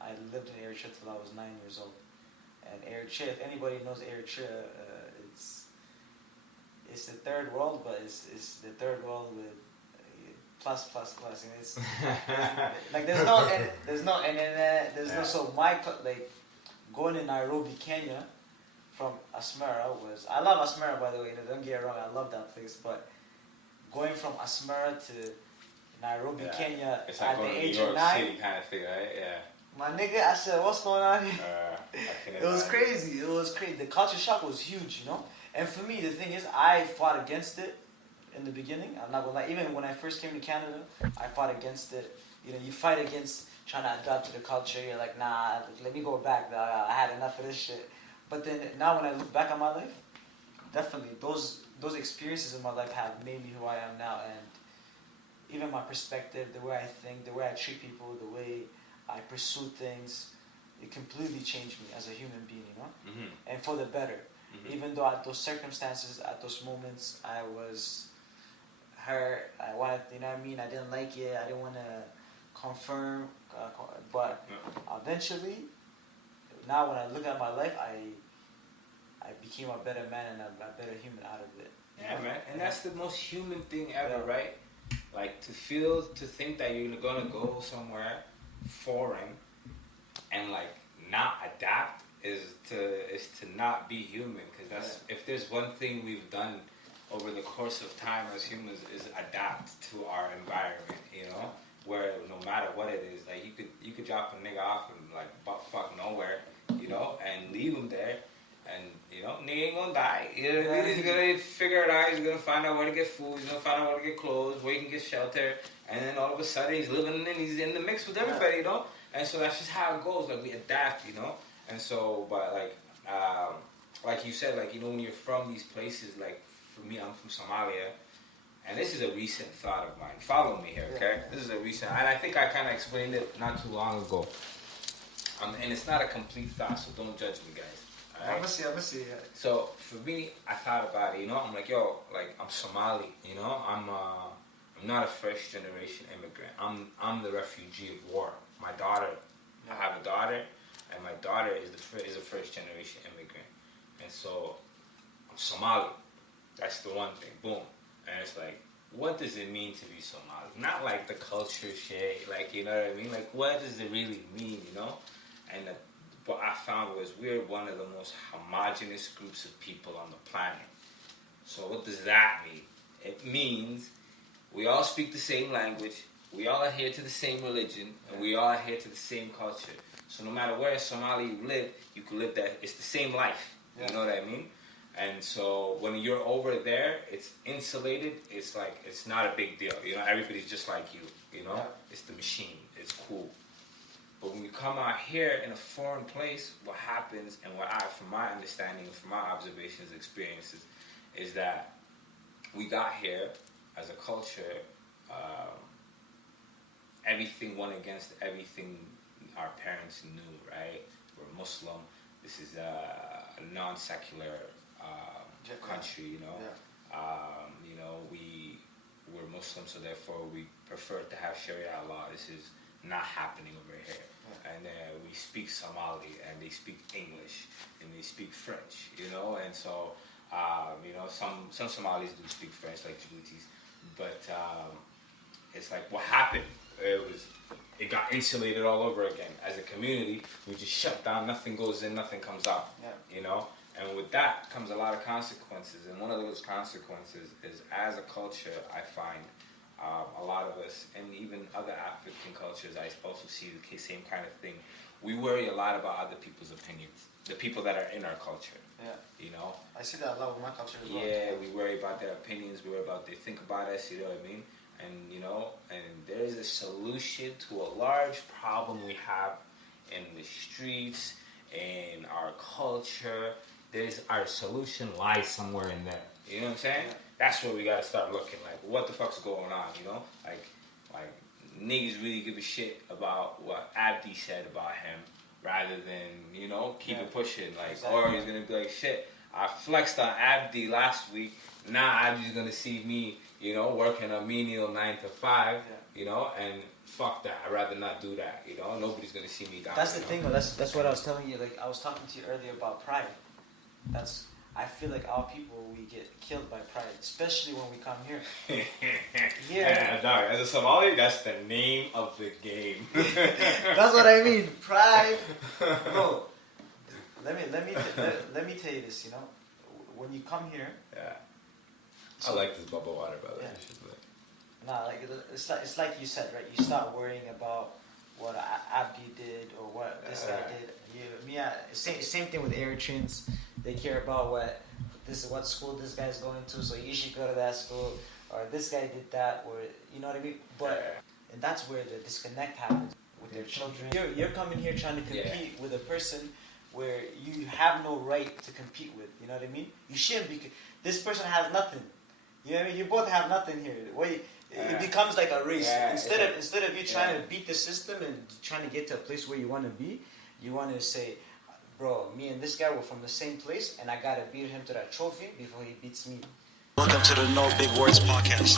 I lived in Eritrea till I was 9 years old. And Eritrea, if anybody knows Eritrea, it's the third world, but it's the third world with plus. And it's like there's no internet. There's no so like going to Nairobi, Kenya, from Asmara was. I love Asmara, by the way. Don't get it wrong. I love that place, but going from Asmara to Nairobi, Kenya, it's like at the age New York of 9, City kind of thing, right? Yeah. My nigga, I said, what's going on here? It was crazy. It was crazy. The culture shock was huge, you know? And for me, the thing is, I fought against it in the beginning. I'm not gonna lie. Even when I first came to Canada, I fought against it. You know, you fight against trying to adapt to the culture. You're like, nah, let me go back. I had enough of this shit. But then now when I look back on my life, definitely those experiences in my life have made me who I am now. And even my perspective, the way I think, the way I treat people, the way I pursue things, it completely changed me as a human being, you know? Mm-hmm. And for the better. Mm-hmm. Even though at those circumstances, at those moments, I was hurt, I wanted, you know what I mean? I didn't like it, I didn't want to confirm, but eventually, now when I look at my life, I became a better man and a better human out of it. Yeah, man. And that's the most human thing ever, right? Like to think that you're gonna go somewhere foreign and like not adapt is to not be human. Because that's if there's one thing we've done over the course of time as humans is adapt to our environment. You know, where no matter what it is, like you could drop a nigga off in like butt fuck nowhere, you know, and leave him there. And, you know, nigga ain't gonna die. You know what I mean? He's gonna figure it out. He's gonna find out where to get food. He's gonna find out where to get clothes, where he can get shelter. And then all of a sudden, he's living and he's in the mix with everybody, you know? And so that's just how it goes. Like, we adapt, you know? And so, but like you said, like, you know, when you're from these places, like, for me, I'm from Somalia. And this is a recent thought of mine. Follow me here, okay? This is a recent, and I think I kind of explained it not too long ago. And it's not a complete thought, so don't judge me, guys. Right? I'm gonna see. So for me, I thought about it. You know, I'm like, yo, like I'm Somali. You know, I'm not a first generation immigrant. I'm the refugee of war. My daughter, I have a daughter, and my daughter is a first generation immigrant. And so I'm Somali. That's the one thing. Boom. And it's like, what does it mean to be Somali? Not like the culture shit. Like, you know what I mean? Like, what does it really mean? You know, and what I found was we're one of the most homogenous groups of people on the planet. So what does that mean? It means we all speak the same language, we all adhere to the same religion, and we all adhere to the same culture. So no matter where in Somalia you live, you can live that. It's the same life. You know what I mean? And so when you're over there, it's insulated. It's like, it's not a big deal. You know, everybody's just like you. You know, it's the machine. It's cool. But when you come out here in a foreign place, what happens, and from my understanding, from my observations, experiences, is that we got here as a culture, everything went against everything our parents knew, right? We're Muslim. This is a non-secular country, you know. You know, we're Muslim, so therefore we prefer to have Sharia law. This is not happening over here. And we speak Somali, and they speak English, and they speak French, you know. And so, you know, some Somalis do speak French, like Djiboutis, but it's like what happened. It got insulated all over again. As a community, we just shut down. Nothing goes in, nothing comes out. You know. And with that comes a lot of consequences. And one of those consequences is, as a culture, I find a lot of us, and even other African cultures, I also see the same kind of thing. We worry a lot about other people's opinions, the people that are in our culture. You know? I see that a lot with my culture as well. Yeah, we worry about their opinions, we worry about what they think about us, you know what I mean? And, you know, and there's a solution to a large problem we have in the streets, in our culture. Our solution lies somewhere in there. You know what I'm saying? That's where we gotta start looking. Like, what the fuck's going on? You know, like niggas really give a shit about what Abdi said about him, rather than, you know, keep it pushing. Like, or he's gonna be like, shit, I flexed on Abdi last week. Now I'm just gonna see me, you know, working a menial 9 to 5, you know, and fuck that. I'd rather not do that, you know. Nobody's gonna see me down. That's the thing, though. That's what I was telling you. Like I was talking to you earlier about pride. I feel like our people, we get killed by pride, especially when we come here. Yeah, dog. As a Somali, that's the name of the game. That's what I mean, pride, bro. Let me tell you this. You know, when you come here. Yeah. I like this bubble water, by the way. Nah, like it's like you said, right? You start worrying about what Abdi did or what this guy did. Same thing with Eritreans. They care about what school this guy's going to, so you should go to that school, or this guy did that, or you know what I mean. And that's where the disconnect happens with their children. You're coming here trying to compete with a person where you have no right to compete with. You know what I mean? You shouldn't be. This person has nothing. You know what I mean? You both have nothing here. It becomes like a race. Instead of you trying to beat the system and trying to get to a place where you want to be, you want to say, bro, me and this guy were from the same place, and I gotta beat him to that trophy before he beats me. Welcome to the No Big Words podcast.